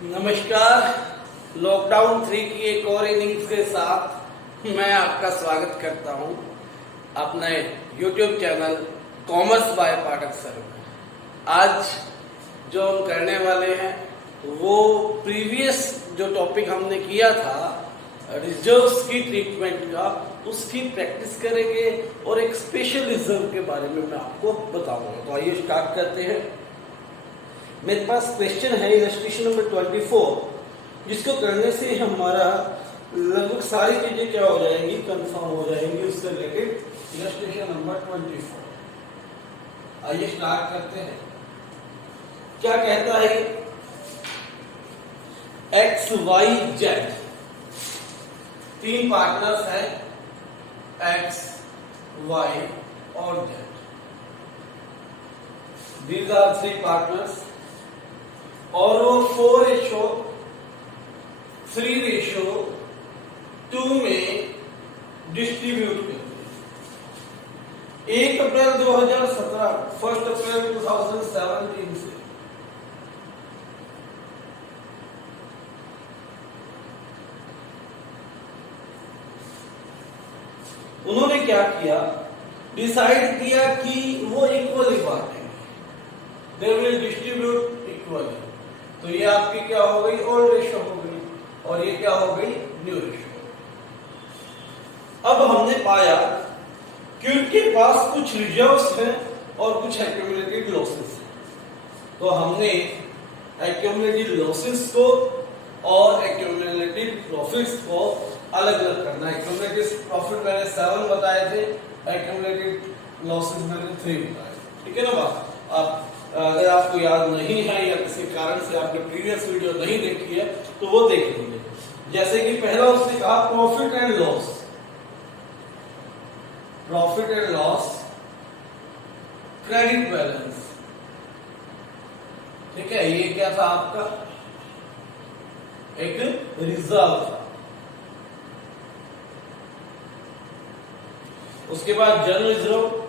नमस्कार। लॉकडाउन 3 की एक और इनिंग्स के साथ मैं आपका स्वागत करता हूं अपने YouTube channel commerce by Pathak sir में। आज जो हम करने वाले हैं वो प्रीवियस जो टॉपिक हमने किया था रिजर्व्स की ट्रीटमेंट का, उसकी प्रैक्टिस करेंगे और एक स्पेशल रिजर्व के बारे में मैं आपको बताऊंगा। तो आइए स्टार्ट करते हैं। मेरे पास क्वेश्चन है इलस्ट्रेशन नंबर 24, जिसको करने से हमारा लगभग सारी चीजें क्या हो जाएंगी, कंफर्म हो जाएंगी उससे रिलेटेड। इलस्ट्रेशन नंबर 24 आइए स्टार्ट करते हैं। क्या कहता है, एक्स वाई जेड तीन पार्टनर्स हैं, एक्स वाई और Z. These are three partners और वो 4:3:2 में डिस्ट्रीब्यूट करते हैं। 1 अप्रैल 2017 1 अप्रैल 2017 से उन्होंने क्या किया, डिसाइड किया कि वो इक्वली बांटेंगे, दे विल डिस्ट्रीब्यूट इक्वली। तो ये आपकी क्या हो गई, ओल्ड रेशो हो गई और ये क्या हो गई, न्यू रेशो। अब हमने पाया कि उनके पास कुछ रिजर्व्स हैं और कुछ एक्यूमुलेटेड लॉसेस हैं। तो हमने एक्यूमुलेटेड लॉसेस को और एक्यूमुलेटेड प्रॉफिट्स को अलग अलग करना है। एक्यूमुलेटेड प्रॉफिट मैंने 7 बताए थे, एक्यूमुलेटेड लॉसेस मैंने 3 बताए। ठीक है ना बात। आप अगर आपको याद नहीं है या किसी कारण से आपने प्रीवियस वीडियो नहीं देखी है तो वो देख लीजिए। जैसे कि पहला उसने कहा profit and loss, profit and loss, credit balance. ठीक है, ये क्या था आपका, एक रिजर्व था। उसके बाद जनरल रिजर्व,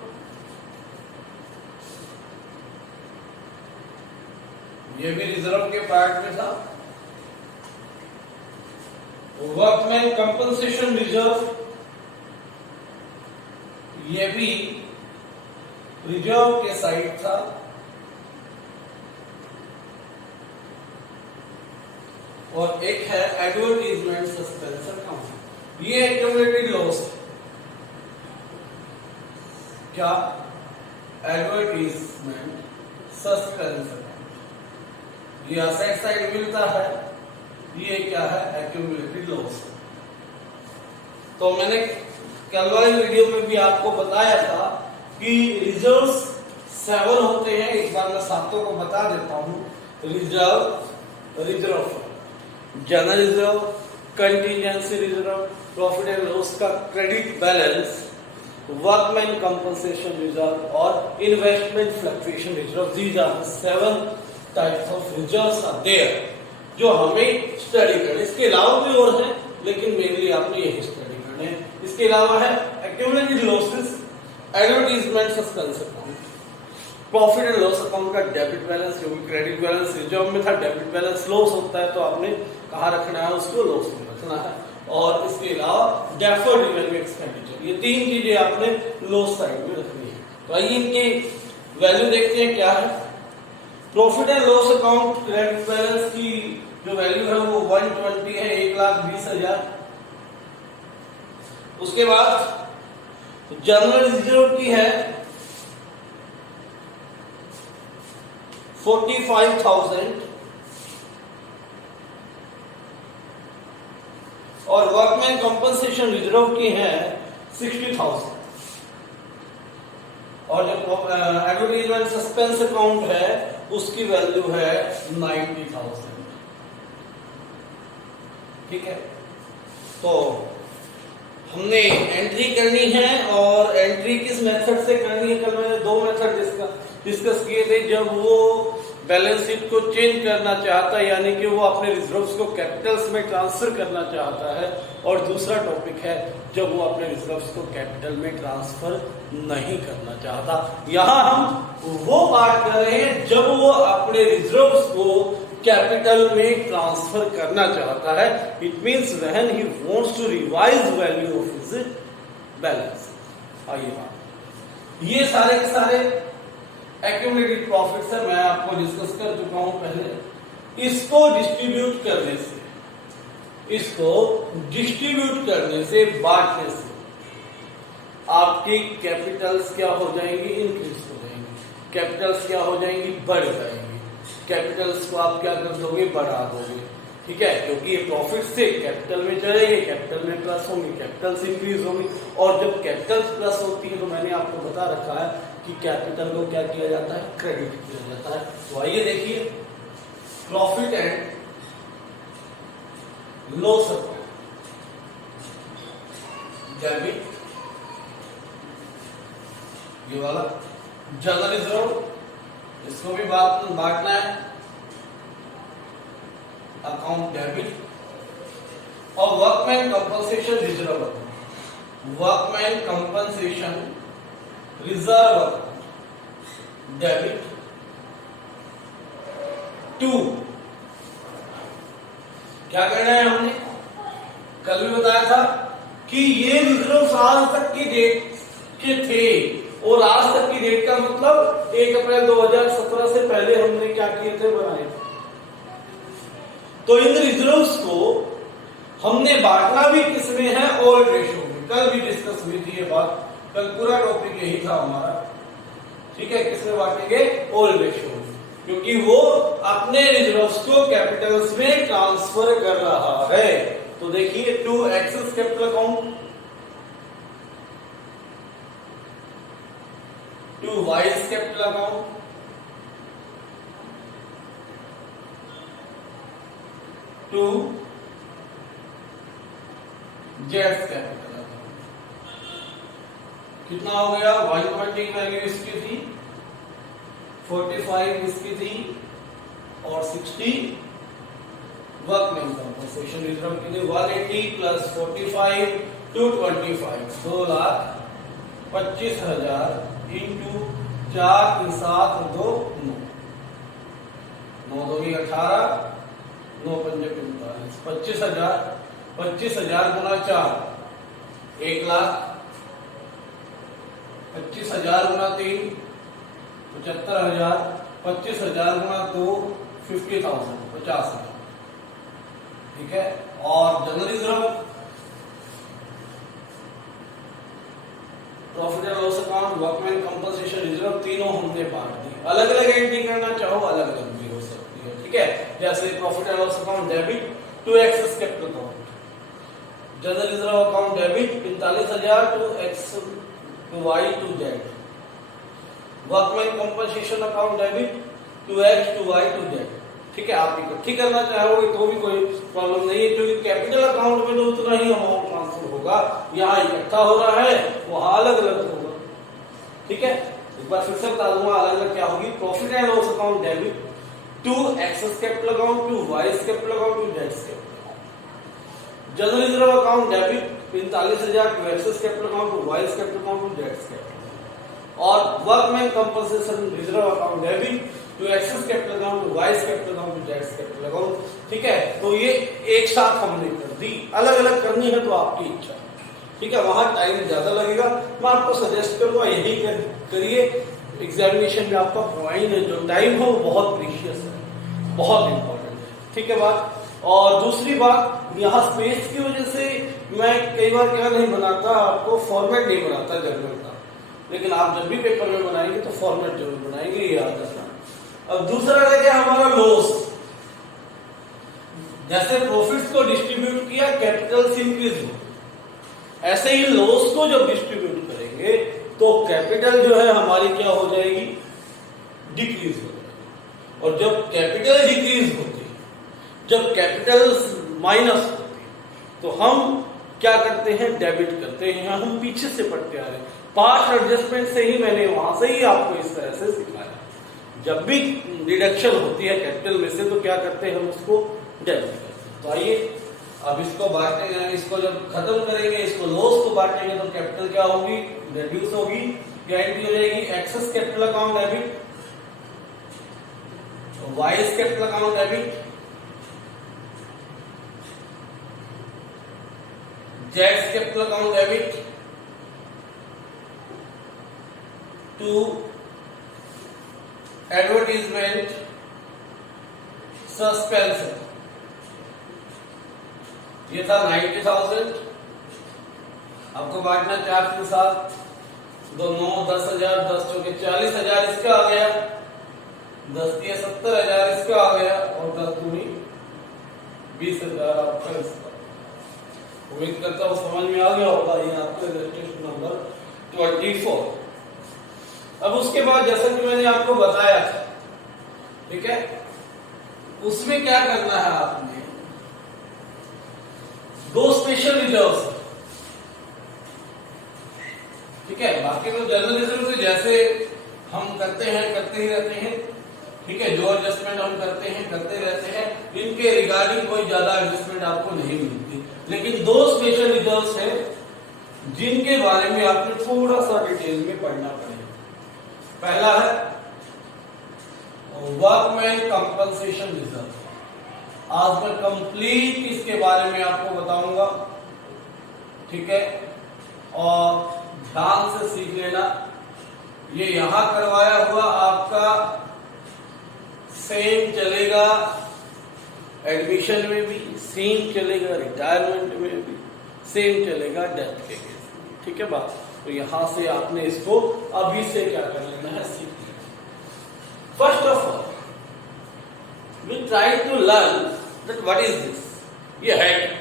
ये भी रिजर्व के पार्ट में था। वर्कमैन कंपनसेशन रिजर्व, ये भी रिजर्व के साइड था। और एक है एडवर्टीजमेंट सस्पेंस अकाउंट, ये एक्यूमुलेटेड लॉस। क्या, एडवर्टीजमेंट सस्पेंस अकाउंट, ये असेट साइड मिलता है, ये क्या है, एक्यूमुलेटेड लॉस। तो मैंने कल वाली वीडियो में भी आपको बताया था कि रिजर्व्स 7 होते हैं। एक बार मैं सातों को बता देता हूं। Reserve, general reserve, contingency reserve, profit and loss का credit balance, workman compensation reserve और investment fluctuation reserve. These are 7 types of reserves are there जो हमें स्टडी करना। इसके अलावा भी और है, लेकिन मेनली आपने यही स्टडी करने हैं। इसके अलावा है accumulated losses, advertisement suspense account, profit and loss account का डेबिट बैलेंस, जो भी क्रेडिट बैलेंस रिजर्व में था, डेबिट बैलेंस लॉस होता है तो आपने कहाँ रखना है, उसको लॉस में रखना है। और इसके अलावा डेफर्ड रिवेन्यू एक्सपेंडिचर, ये 3 चीजें आपने लॉस साइड में रखनी है। तो आइए इनकी वैल्यू देखते हैं क्या है। Profit and loss account credit balance की जो वैल्यू है वो 120 है, 1,20,000। उसके बाद जनरल रिजर्व की है 45,000 और वर्कमैन कंपनसेशन रिजर्व की है 60,000 और जो एडवर्टीजमेंट सस्पेंस अकाउंट है उसकी वैल्यू है 90,000। ठीक है, तो हमने एंट्री करनी है और एंट्री किस मेथड से करनी है। कल मैंने 2 मेथड डिस्कस किए थे। जब वो बैलेंस शीट को चेंज करना चाहता है, यानी कि वो अपने रिजर्व्स को कैपिटल्स में ट्रांसफर करना चाहता है, और दूसरा टॉपिक है जब वो अपने रिजर्व्स को कैपिटल में ट्रांसफर नहीं करना चाहता। यहां हम वो बात कर रहे हैं जब वो अपने रिजर्व्स को कैपिटल में ट्रांसफर करना चाहता है। It means when he wants to revise value of his balance. आइए बात, ये सारे के सारे एक्यूमुलेटेड प्रॉफिट्स है, मैं आपको डिस्कस कर चुका हूं पहले। इसको डिस्ट्रीब्यूट करने से, बांटने से आपकी कैपिटल्स क्या हो जाएंगी, इंक्रीज हो जाएंगी। कैपिटल्स क्या हो जाएंगी, बढ़ जाएंगी। कैपिटल्स को आप क्या कर दोगे, बढ़ा दोगे। ठीक है, क्योंकि ये प्रॉफिट से कैपिटल में चलेंगे, कैपिटल में प्लस होंगे, कैपिटल्स इंक्रीज होंगी। और जब कैपिटल प्लस होती है तो मैंने आपको बता रखा है कि कैपिटल को क्या किया जाता है, क्रेडिट किया जाता है। तो आइए देखिए, profit and loss account, debit, ये वाला जनरल रिजर्व, इसको भी बांटना है, अकाउंट डेबिट, और workman compensation reserve account, workman compensation reserve account debit to. क्या करना है, हमने कल भी बताया था कि ये रिजर्व आज तक की डेट के थे, और आज तक की डेट का मतलब 1 अप्रैल 2017 से पहले हमने क्या किए थे, बनाए थे। तो इन रिजर्व्स को हमने बांटना भी किसमें है, ओल्ड रेशियो में। कल भी डिस्कस हुई थी ये बात, कल पूरा टॉपिक यही था हमारा। ठीक है, किसमें बांटेंगे, ओल्ड रेशियो में, क्योंकि वो अपने रिजर्व्स को कैपिटल्स में ट्रांसफर कर रहा है। तो देखिए, to X's capital account, to Y's capital account, to जेड्स कैपिटल अकाउंट। कितना हो गया, 120 वैल्यू इसकी थी, 45 इसकी थी, और 60 वर्कमैन कंपनसेशन रिजर्व के लिए 180 प्लस 45 225, 2,25,000 इंटू 4 3 7 2 9 9 2 18 9 5 45, 25,000 गुना 4 1 लाख, 25,000 गुना 3 75,000, 25,000 गुना 2 50,000, 50,000। ठीक है, और general reserve, profit and loss account, workman compensation reserve, तीनों हमने बांट दी। अलग अलग एंट्री करना चाहो अलग अलग भी हो सकती है। ठीक है, जैसे profit and loss account debit to X's capital account, general reserve account debit 45,000 to X to Y to Z, workman compensation account debit to X to Y to Z. ठीक है, आप इकट्ठी करना चाहोगे तो भी कोई प्रॉब्लम नहीं है, क्योंकि कैपिटल अकाउंट में तो उतना ही अमाउंट ट्रांसफर होगा, यहाँ इकट्ठा हो रहा है, वहां अलग अलग होगा। ठीक है, एक बार फिर से बता दूंगा अलग अलग क्या होगी। Profit and loss account debit to X's capital account, to Y's capital account, to जेड्स capital account. General reserve account debit 45,000 to X's capital account, to Y's capital account, to जेड्स कैपिटल। और workman compensation reserve account debit to X's capital account, to Y's capital account, to जेड्स capital account. ठीक है, तो ये एक साथ हमने कर दी। अलग अलग करनी है तो आपकी इच्छा। ठीक है, वहां टाइम ज्यादा लगेगा, मैं आपको सजेस्ट करूंगा यही करिए। एग्जामिनेशन में आपका पॉइंट जो टाइम हो वो बहुत प्रीशियस है, बहुत इंपॉर्टेंट है। ठीक है बात। और दूसरी बात, यहाँ स्पेस की वजह से मैं कई बार क्या नहीं बनाता, आपको फॉर्मेट नहीं बनाता जर्नल का, लेकिन आप जब भी पेपर में बनाएंगे तो फॉर्मेट जरूर बनाएंगे, ये याद रखना। अब दूसरा रह गया हमारा लॉस। जैसे प्रॉफिट्स को डिस्ट्रीब्यूट किया, कैपिटल इंक्रीज हो, ऐसे ही लॉस को जब डिस्ट्रीब्यूट करेंगे तो कैपिटल जो है हमारी क्या हो जाएगी, डिक्रीज हो जाएगी। और जब कैपिटल डिक्रीज होती है, जब कैपिटल माइनस होती है, तो हम क्या करते हैं, डेबिट करते हैं। हम पीछे से पढ़ते आ रहे हैं, पास्ट एडजस्टमेंट से ही मैंने वहां से ही आपको इस तरह से सिखाया। जब भी रिडक्शन होती है कैपिटल में से तो क्या करते हैं, हम उसको डेबिट करते हैं। तो आइए अब इसको बांटेंगे, इसको जब खत्म करेंगे, इसको लॉस को बांटेंगे तो कैपिटल क्या होगी, रिड्यूस होगी। क्या एंट्री हो जाएगी, X's capital account debit Y's capital account debit, जेड्स capital account debit to advertisement suspension, ये था 90,000। आपको बांटना 4 के साथ, 2 9 10,000, 10 चौके 40,000 इसका आ गया, 10 के 70,000 इसका आ गया और 10 दूनी 20,000 आपका इसका। उम्मीद करता हूं समझ में आ गया होगा। ये आपका रजिस्ट्रेशन नंबर 24। अब उसके बाद जैसा कि मैंने आपको बताया था, ठीक है, उसमें क्या करना है आपने, 2 स्पेशल रिजर्व्स, ठीक है। बाकी तो जनरल रिजर्व से जैसे हम करते ही रहते हैं, ठीक है, जो एडजस्टमेंट हम करते रहते हैं, इनके रिगार्डिंग कोई ज्यादा एडजस्टमेंट आपको नहीं मिलती। लेकिन 2 स्पेशल रिजर्व्स हैं जिनके बारे में आपने थोड़ा सा डिटेल में पढ़ना पड़ेगा। पहला है वर्कमैन कंपनसेशन रिजर्व। आज मैं कंप्लीट इसके बारे में आपको बताऊंगा, ठीक है, और ध्यान से सीख लेना। ये यहां करवाया हुआ आपका सेम चलेगा एडमिशन में भी, सेम चलेगा रिटायरमेंट में भी, सेम चलेगा डेथ के केस में, ठीक है बात। तो यहां से आपने इसको अभी से क्या कर लेना है, सीख लेना। First of all we try to learn that what is this, ये है क्या।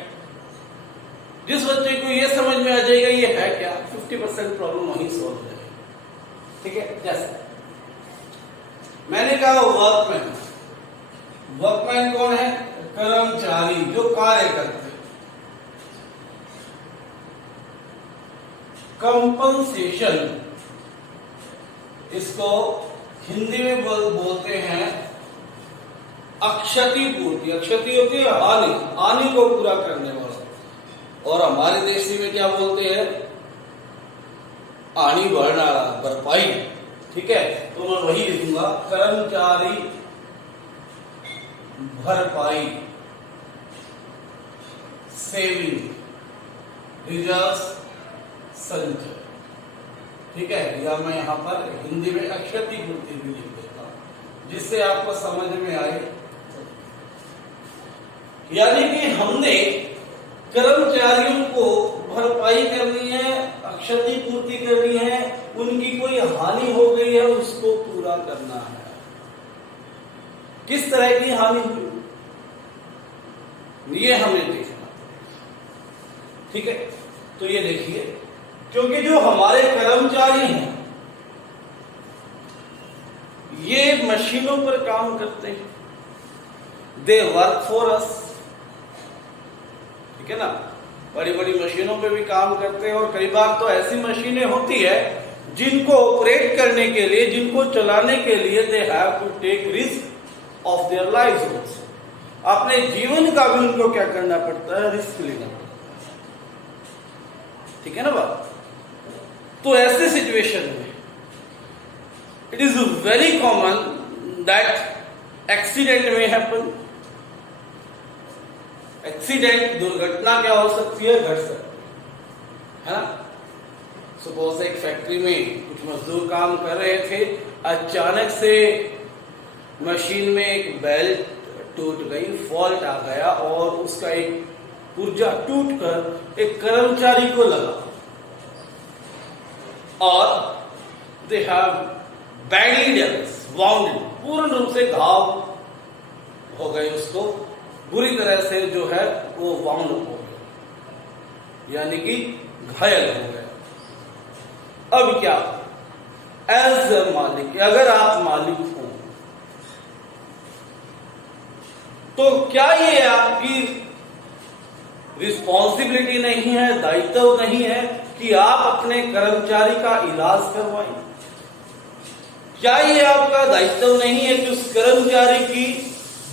जिस बच्चे को ये समझ में आ जाएगा ये है क्या, 50% प्रॉब्लम वहीं सॉल्व हो जाएगी, ठीक है। जैसे मैंने कहा वर्कमैन, वर्कमैन कौन है, कर्मचारी जो कार्य करते हैं। कंपनसेशन इसको हिंदी में बोलते हैं अक्षतिपूर्ति। अक्षति होती है हानि, हानि को पूरा करने वाला। और हमारे देश में क्या बोलते हैं, हानि भरनारा, भरपाई, ठीक है। तो मैं वही लिखूंगा, कर्मचारी भरपाई, सेविंग, रिजर्व, संचय, ठीक है। या मैं यहां पर हिंदी में अक्षतिपूर्ति भी लिख देता हूं जिससे आपको समझ में आए। यानी कि हमने कर्मचारियों को भरपाई करनी है, क्षतिपूर्ति करनी है, उनकी कोई हानि हो गई है उसको पूरा करना है। किस तरह की हानि हुई ये हमें देखना, ठीक है। तो ये देखिए, क्योंकि जो हमारे कर्मचारी हैं ये मशीनों पर काम करते हैं, दे वर्क फॉर अस, ठीक है ना। बड़ी बड़ी मशीनों पे भी काम करते हैं और कई बार तो ऐसी मशीनें होती है जिनको ऑपरेट करने के लिए, जिनको चलाने के लिए they have to take risk of their lives also. अपने जीवन का भी उनको क्या करना पड़ता है, रिस्क लेना पड़ता है, ठीक है ना बात। तो ऐसे सिचुएशन में it is very common that accident में हैपन। एक्सीडेंट, दुर्घटना क्या हो सकती है, घट सकती है ना। सपोज एक फैक्ट्री में कुछ मजदूर काम कर रहे थे, अचानक से मशीन में एक बेल्ट टूट गई, फॉल्ट आ गया और उसका एक पुर्जा टूटकर एक कर्मचारी को लगा और they have badly damage, bounded, पूर्ण रूप से घाव हो गए, उसको बुरी तरह से जो है वो वाउंड हो गया, यानी कि घायल हो गया। अब क्या, एज ए मालिक, अगर आप मालिक हो तो क्या ये आपकी रिस्पॉन्सिबिलिटी नहीं है, दायित्व नहीं है कि आप अपने कर्मचारी का इलाज करवाएं? क्या ये आपका दायित्व नहीं है कि उस कर्मचारी की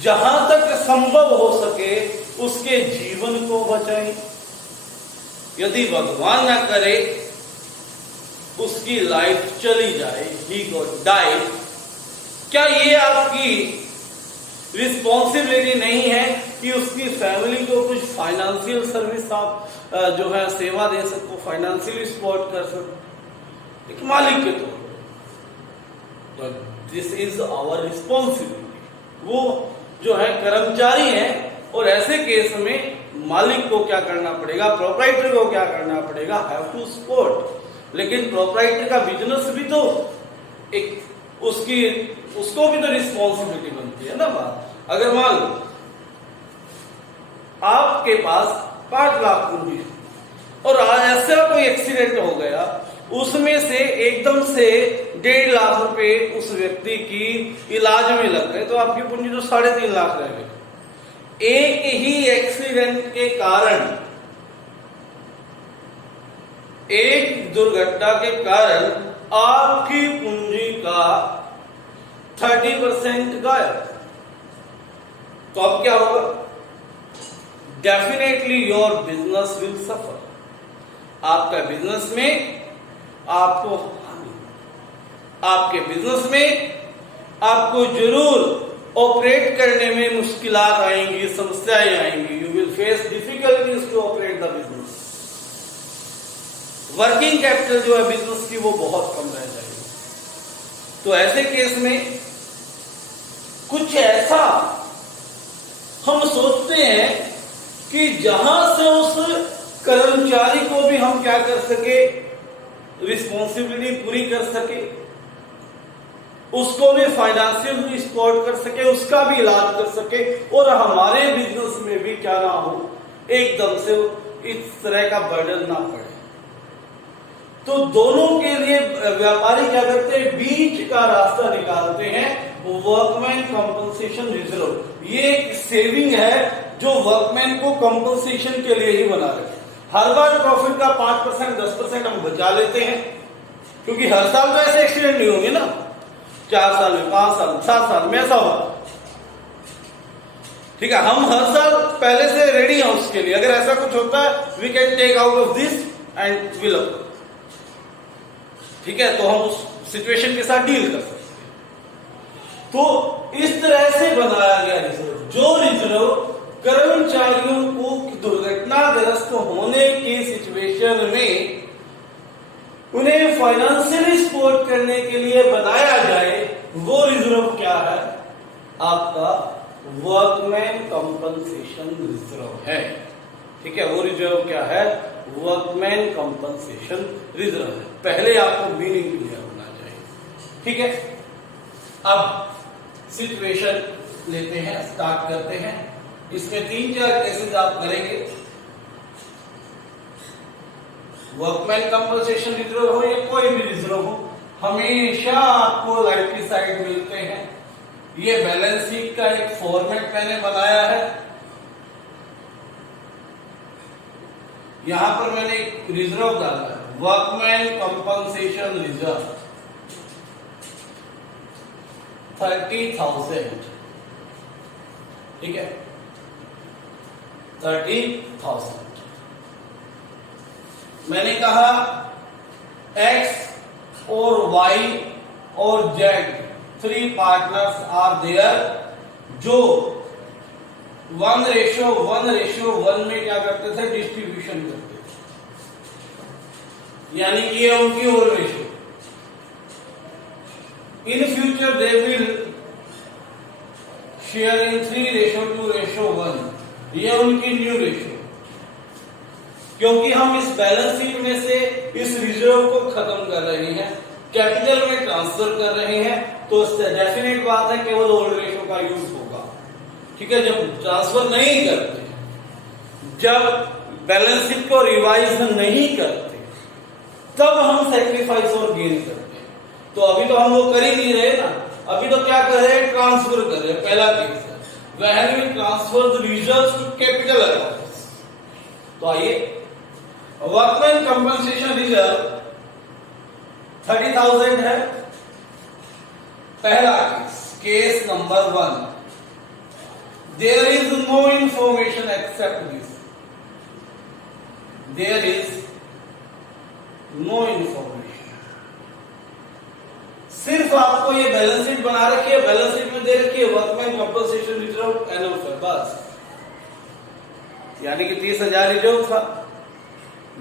जहां तक संभव हो सके उसके जीवन को बचाएं? यदि भगवान ना करे उसकी लाइफ चली जाए, ही गॉट डाई, क्या ये आपकी रिस्पॉन्सिबिलिटी नहीं है कि उसकी फैमिली को कुछ फाइनेंशियल सर्विस आप जो है सेवा दे सको, फाइनेंशियली सपोर्ट कर सको एक मालिक के तौर पर। This is our responsibility. वो जो है कर्मचारी है और ऐसे केस में मालिक को क्या करना पड़ेगा, प्रोप्राइटर को क्या करना पड़ेगा, हैव टू सपोर्ट। लेकिन प्रोप्राइटर का बिजनेस भी तो एक उसको भी तो रिस्पॉन्सिबिलिटी बनती है ना बात। अगर मान लो आपके पास 5 लाख पूंजी और आज ऐसा कोई एक्सीडेंट हो गया, उसमें से एकदम से 1.5 लाख रुपए उस व्यक्ति की इलाज में लग गए, तो आपकी पूंजी तो 3.5 लाख रह गई। एक ही एक्सीडेंट के कारण, एक दुर्घटना के कारण आपकी पूंजी का 30% गायब। तो अब क्या होगा? Definitely your business will suffer. आपका बिजनेस में आपको आपके बिजनेस में आपको जरूर ऑपरेट करने में मुश्किलात आएंगी, समस्याएं आएंगी। You will face difficulties to operate the business. Working capital जो है बिजनेस की वो बहुत कम रह जाएगी। तो ऐसे केस में कुछ ऐसा हम सोचते हैं कि जहां से उस कर्मचारी को भी हम क्या कर सके, रिस्पॉन्सिबिलिटी पूरी कर सके, उसको भी फाइनेंशियल सपोर्ट कर सके, उसका भी इलाज कर सके, और हमारे बिजनेस में भी क्या ना हो, एकदम से इस तरह का बर्डन ना पड़े। तो दोनों के लिए व्यापारी क्या करते हैं, बीच का रास्ता निकालते हैं, वर्कमैन कंपनसेशन रिजर्व। ये एक सेविंग है जो वर्कमैन को कंपनसेशन के लिए ही बना रहे हैं। हर बार प्रॉफिट का 5% 10% हम बचा लेते हैं, क्योंकि हर साल तो ऐसे एक्सीडेंट नहीं होंगे ना, 4 साल में, 5 साल, 7 साल में ऐसा होगा। ठीक है, हम हर साल पहले से रेडी हैं उसके लिए। अगर ऐसा कुछ होता है, we can take out of this and will up. ठीक है, तो हम उस सिचुएशन के साथ डील कर सकते हैं। तो इस तरह से बनाया गया रिजर्व, जो रिजर्व कर्मचारियों को दुर्घटनाग्रस्त होने की सिचुएशन में उन्हें फाइनेंशियली सपोर्ट करने के लिए बनाया जाए, वो रिजर्व क्या है? आपका वर्कमैन कंपनसेशन रिजर्व है। ठीक है, वो रिजर्व क्या है? वर्कमैन कंपनसेशन रिजर्व है। पहले आपको मीनिंग क्लियर होना चाहिए। ठीक है, अब सिचुएशन लेते हैं, स्टार्ट करते हैं। इसमें 3-4 केसेस आप करेंगे। वर्कमैन कंपनसेशन रिजर्व हो या कोई भी रिजर्व हो, हमेशा आपको राइट की साइड मिलते हैं। ये बैलेंस शीट का एक फॉर्मेट मैंने बनाया है। यहां पर मैंने एक रिजर्व डाला है, वर्कमैन कंपनसेशन रिजर्व 30,000। ठीक है, 30,000। मैंने कहा X और Y और Z 3 पार्टनर्स आर देयर, जो 1:1:1 में क्या करते थे, डिस्ट्रीब्यूशन करते थे। यानी कि ये उनकी और ratio. In future they will share in 3:2:1। ये उनकी न्यू रेशियो। क्योंकि हम इस बैलेंस शीट में से इस रिजर्व को खत्म कर रहे हैं, कैपिटल में ट्रांसफर कर रहे हैं, तो डेफिनेट बात है केवल ओल्ड रेशियो का यूज होगा। ठीक है, जब ट्रांसफर नहीं करते, जब बैलेंस शीट को रिवाइज नहीं करते, तब हम सैक्रिफाइस और गेन करते हैं। तो अभी तो हम वो कर ही नहीं रहे ना, अभी तो क्या कर रहे हैं, ट्रांसफर कर रहे हैं। पहला केस है when we transfer the reserves to capital accounts. तो आइए, वर्कमैन कंपनसेशन रिजर्व 30,000 है। पहला case number 1, there is no information except this. There is no information. सिर्फ आपको ये बैलेंस शीट बना रखी है, बैलेंस शीट में दे रखी है workman compensation reserve annual fund, बस। यानी कि 30,000 रिजर्व था।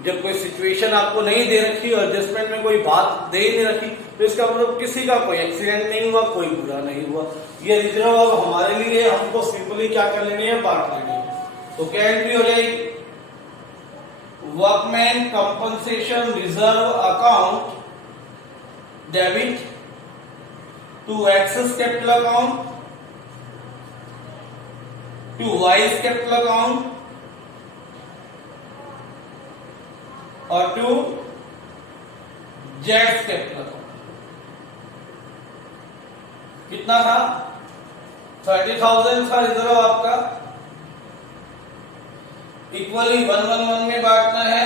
जब कोई सिचुएशन आपको नहीं दे रखी और एडजस्टमेंट में कोई बात दे नहीं रखी, तो इसका मतलब किसी का कोई एक्सीडेंट नहीं हुआ, कोई बुरा नहीं हुआ। ये रिजर्व अब हमारे लिए हमको सिंपली क्या कर लेनी है, बांट लेनी है। तो क्या एंट्री हो जाएगी, workman compensation reserve account debit to X's capital account to Y's capital account और टू जेड्स कैपिटल अकाउंट। कितना था, 30,000 था रिजर्व आपका, इक्वली 111 में बांटना है।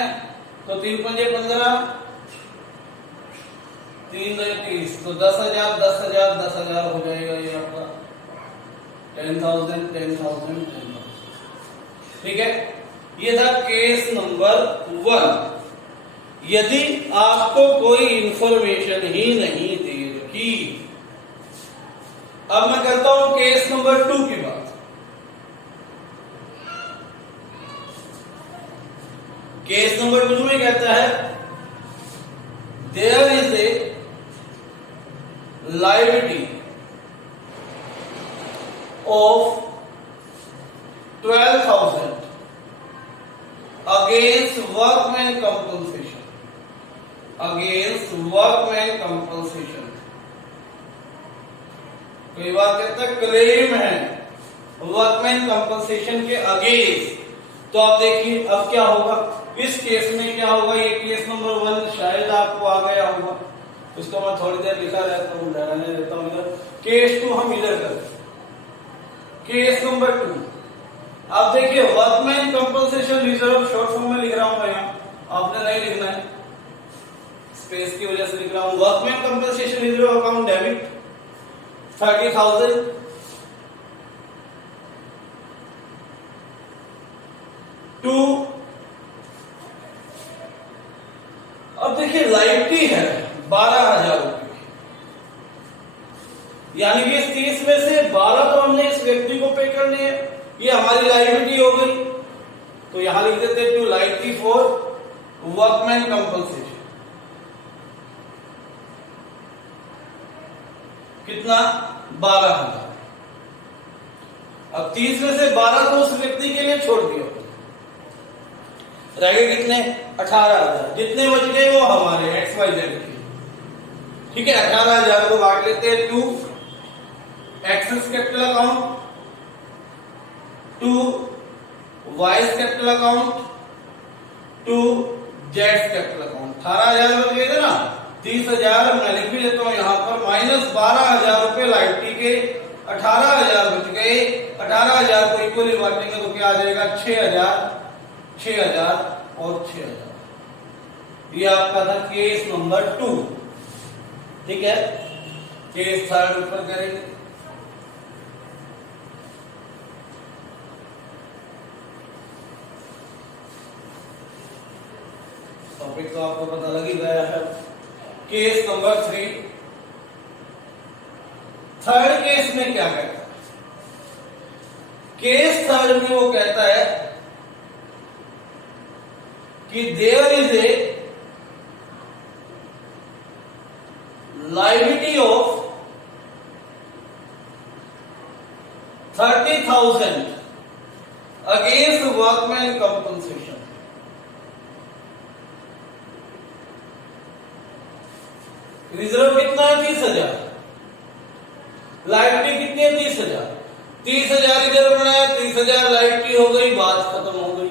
तो 3 पंजे 15, 3 2 30, तो 10,000 10,000 10,000 हो जाएगा ये आपका 10,000 10,000 10,000। ठीक है, ये था केस नंबर 1। यदि आपको कोई इंफॉर्मेशन ही नहीं दे रखी, अब मैं करता हूं केस नंबर 2 की बात। केस नंबर 2 में कहता है there is a liability of 12,000 against workman compensation, against workman compensation. कई बार कहता है क्लेम है वर्कमैन कंपनसेशन के अगेंस्ट। तो आप देखिए अब क्या होगा इस केस में, क्या होगा, ये केस नंबर 1 शायद आपको आ गया होगा, उसको मैं थोड़ी देर लिखा रहता हूं, रहने देता हूं इधर। केस 2 हम इधर करते हैं, केस नंबर 2। आप देखिए workman compensation reserve short form में लिख रहा हूं मैं, यहां आपने नहीं लिखना है, स्पेस की वजह से लिख रहा हूं। Workman compensation reserve account debit 30,000 to, अब देखिए लायबिलिटी है 12,000 रुपए, यानी कि इस 30 में से 12 तो हमने इस व्यक्ति को पे करने हैं, ये हमारी लायबिलिटी हो गई। तो यहां लिख देते हैं to liability for workman compensation. कितना, 12,000। अब 30 में से 12 तो उस व्यक्ति के लिए छोड़ दिया, रह गए कितने, 18,000। जितने बच गए वो हमारे XYZ के। ठीक है, 18,000 को बांट लेते हैं to X's capital account, to Y's capital account, to जेड्स कैपिटल अकाउंट। 18,000 बच गए थे ना, 30,000 मैं लिख भी लेता हूं यहां पर, माइनस 12,000 रुपए लायबिलिटी के, 18,000 बच गए। 18,000 को इक्वली बांटेंगे तो क्या आ जाएगा, 6,000 6,000 और 6,000। ये आपका था केस नंबर 2। ठीक है, केस 3 ऊपर करेंगे। टॉपिक तो आपको पता लग ही गया है। केस नंबर 3, थर्ड केस में क्या कहता है, केस 3 में वो कहता है कि there is a liability of 30,000 against workman compensation. Reserve कितना है, 30,000। लायबिलिटी कितनी है, 30,000। 30,000 रिजर्व बनाया, 30,000 लायबिलिटी हो गई, बात खत्म हो गई।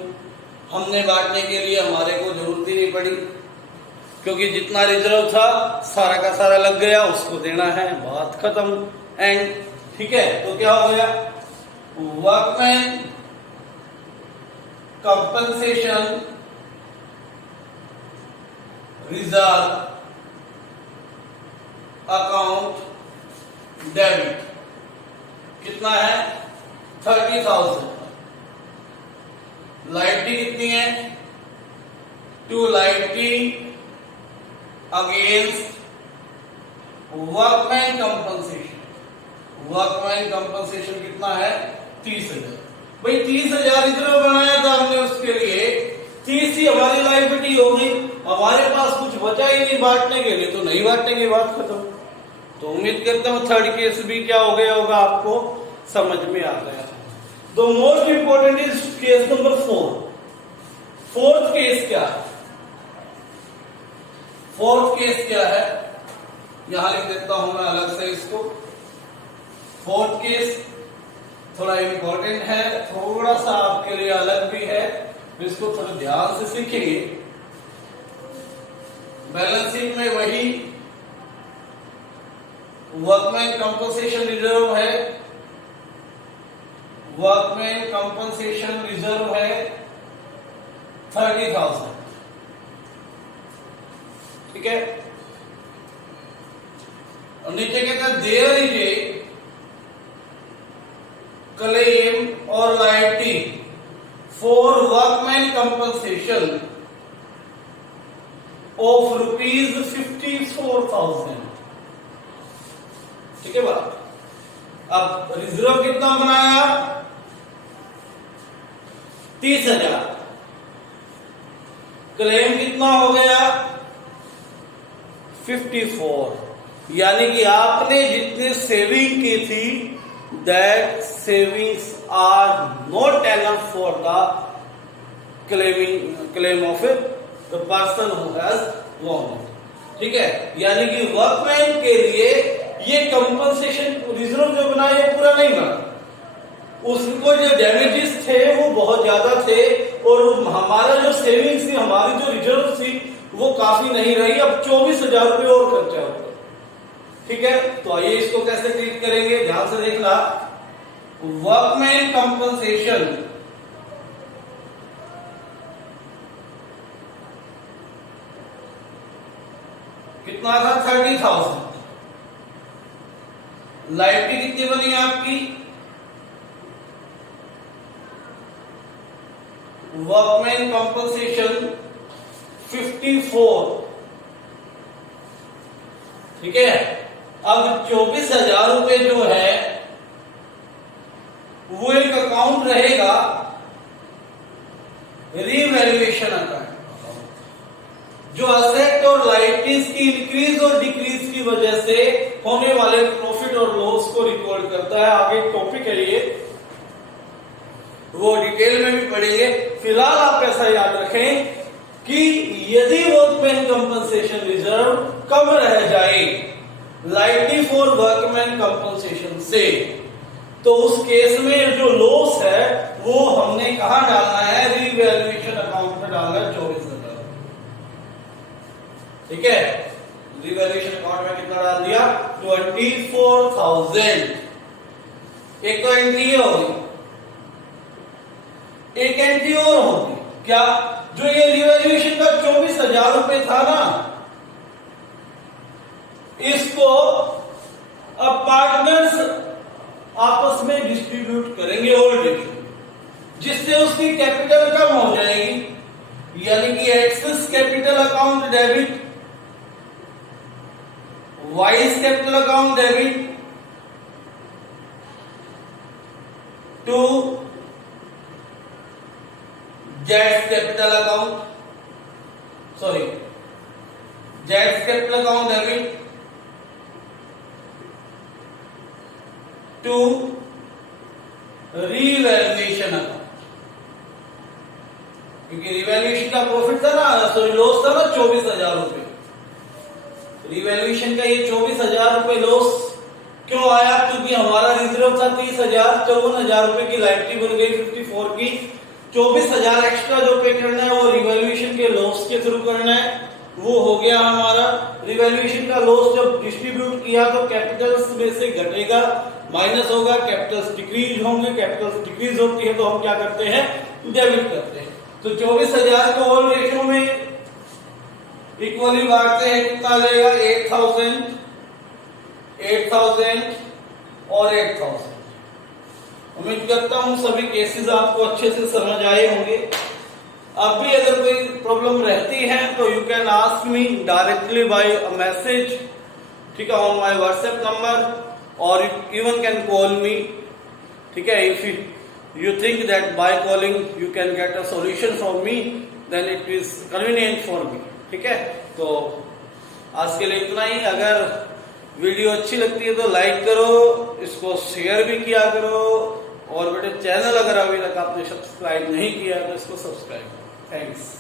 हमने बांटने के लिए हमारे को जरूरत ही नहीं पड़ी, क्योंकि जितना रिजर्व था सारा का सारा लग गया, उसको देना है, बात खत्म, एंड। ठीक है, तो क्या हो गया, workman compensation reserve account debit कितना है, 30,000। लायबिलिटी कितनी है, to liability against workman compensation, workman compensation कितना है 30,000। भाई 30,000 रिजर्व बनाया था हमने, उसके लिए 30 ही हमारी लायबिलिटी होगी, हमारे पास कुछ बचा ही नहीं बांटने के लिए, तो नहीं बांटेंगे, बात खत्म। तो उम्मीद करता हूं थर्ड केस भी क्या हो गया होगा, आपको समझ में आ गया। The most important is case number 4। Fourth case क्या है? फोर्थ केस क्या है, यहां लिख देता हूं मैं अलग से इसको। फोर्थ केस थोड़ा इंपॉर्टेंट है, थोड़ा सा आपके लिए अलग भी है, इसको थोड़ा ध्यान से सीखेंगे। बैलेंस शीट में वही वर्कमैन कंपनसेशन रिजर्व है, वर्कमैन कंपनसेशन रिजर्व है 30,000, ठीक है। और नीचे कहता है देयर इज ए क्लेम और liability for workman compensation of ₹54,000, ठीक है बात। अब रिजर्व कितना बनाया 30,000, क्लेम कितना हो गया 54, यानी कि आपने जितनी सेविंग की थी that savings are not enough for the claim of the person who has won, ठीक है। यानी कि वर्कमैन के लिए ये कंपनसेशन रिजर्व जो बना ये पूरा नहीं बना, उसको जो डैमेजेस थे वो बहुत ज्यादा थे, और हमारा जो सेविंग्स थी, हमारी जो रिजर्व थी वो काफी नहीं रही। अब 24,000 रुपये और खर्चा होगा, ठीक है। तो आइए इसको कैसे ट्रीट करेंगे, ध्यान से देखना। वर्कमैन कंपनसेशन कितना था 30,000, लायबिलिटी कितनी बनी आपकी, वर्कमैन कंपनसेशन 54, ठीक है। अब 24,000 रुपए जो है वो एक अकाउंट रहेगा रीवैल्यूएशन अकाउंट, जो असेट और लायबिलिटीज की इंक्रीज और डिक्रीज की वजह से होने वाले प्रॉफिट और लॉस को रिकॉर्ड करता है। आगे टॉपिक है ये, वो डिटेल में भी पढ़ेंगे। फिलहाल आप ऐसा याद रखें कि यदि वर्कमैन कंपनसेशन रिजर्व कम रह जाए लायबिलिटी फॉर वर्कमैन कंपनसेशन से, तो उस केस में जो लॉस है वो हमने कहां डालना है, रीवैल्यूएशन अकाउंट में डालना है 24,000, ठीक है। रीवैल्यूएशन अकाउंट में कितना डाल दिया 24,000। एक तो एंट्री होगी, एक एंट्री और होगी क्या, जो ये रिवैल्यूएशन का 24,000 रुपए था ना, इसको अब पार्टनर्स आपस में डिस्ट्रीब्यूट करेंगे ऑलरेडी, जिससे उसकी कैपिटल कम हो जाएगी, यानी कि X's capital account debit, Y's capital account debit to Z capital account, sorry Z capital account debit to revaluation account, क्योंकि रिवैल्यूएशन का प्रॉफिट था ना, सॉरी लॉस था ना 24,000 रुपए, रिवैल्यूएशन का ये 24,000 रुपए लॉस क्यों आया, क्योंकि हमारा रिजर्व था 30,000, 54,000 रुपए की लायबिलिटी बन गई 54 की, 24,000 एक्स्ट्रा जो पे करना है वो रिवैल्यूएशन के लॉस के थ्रू करना है, वो हो गया हमारा। रिवैल्यूएशन का लॉस जब डिस्ट्रीब्यूट किया तो कैपिटल्स में से घटेगा, माइनस होगा, कैपिटल्स डिक्रीज होंगे, कैपिटल्स डिक्रीज होती है तो हम क्या करते हैं, डेबिट करते हैं। तो 24,000 को ऑल रेशियो में इक्वली बांटते हैं, कितना लगेगा 8,000 और 8,000। उम्मीद करता हूं सभी केसेस आपको अच्छे से समझ आए होंगे। अब भी अगर कोई प्रॉब्लम रहती है तो you can ask me directly by a message, ठीक है, ऑन माय व्हाट्सएप नंबर और इवन कैन कॉल मी, ठीक है। If you think that by calling you can get a solution from me, then it is convenient for me, ठीक है। तो आज के लिए इतना ही। अगर वीडियो अच्छी लगती है तो लाइक करो, इसको शेयर भी किया करो, और बेटे चैनल अगर अभी तक आपने सब्सक्राइब नहीं किया तो इसको सब्सक्राइब करो। थैंक्स।